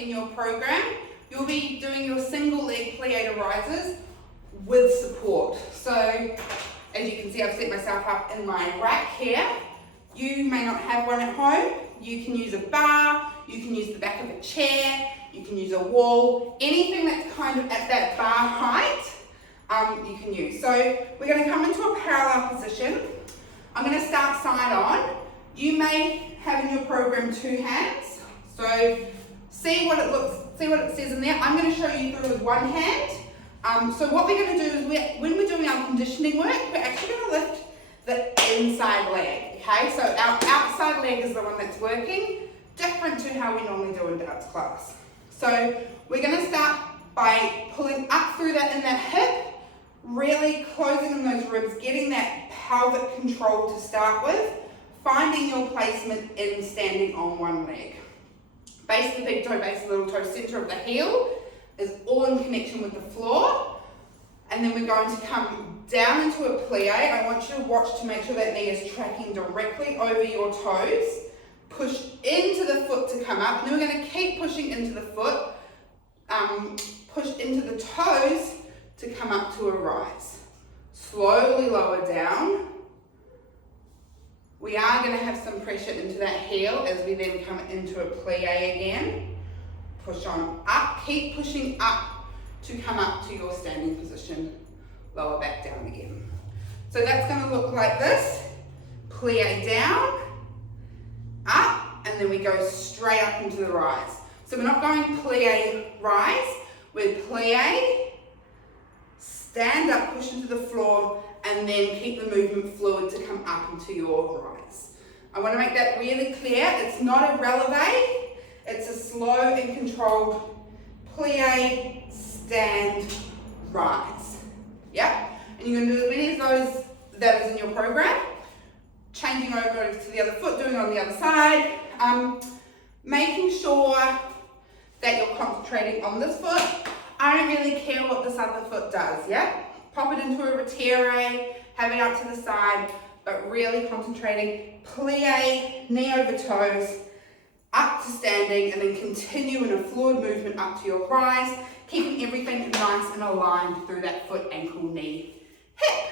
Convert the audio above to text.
in your program, you'll be doing your single leg plie rises with support. So as you can see, I've set myself up in my rack here. You may not have one at home. You can use a bar, you can use the back of a chair, you can use a wall, anything that's kind of at that bar height, you can use. So we're going to come into a parallel position. I'm going to start side on. You may have in your program 2 hands. So see what it says in there. I'm going to show you through with 1 hand. So what we're going to do is when we're doing our conditioning work, we're actually going to lift the inside leg. Okay, so our outside leg is the one that's working, different to how we normally do in dance class. So we're going to start by pulling up through that in that hip, really closing in those ribs, getting that pelvic control to start with, finding your placement in standing on 1 leg. Base of the big toe, base of the little toe, center of the heel is all in connection with the floor. And then we're going to come down into a plie. I want you to watch to make sure that knee is tracking directly over your toes. Push into the foot to come up. And then we're going to keep pushing into the foot. Push into the toes to come up to a rise. Slowly lower down. We are going to have some pressure into that heel as we then come into a plie again. Push on up. Keep pushing up to come up to your standing position, lower back down again. So that's going to look like this. Plie down, up, and then we go straight up into the rise. So we're not going plie, rise, we're plie, stand up, push into the floor, and then keep the movement fluid to come up into your rise. I want to make that really clear. It's not a releve, it's a slow and controlled plie, stand, rise. Yep. And you're going to do as many of those that is in your program. Changing over to the other foot, doing it on the other side. Making sure that you're concentrating on this foot. I don't really care what this other foot does, yeah? Pop it into a retire, have it out to the side, but really concentrating. Plie, knee over toes, up to standing, and then continue in a fluid movement up to your rise, keeping everything nice and aligned through that foot, ankle, knee, hip.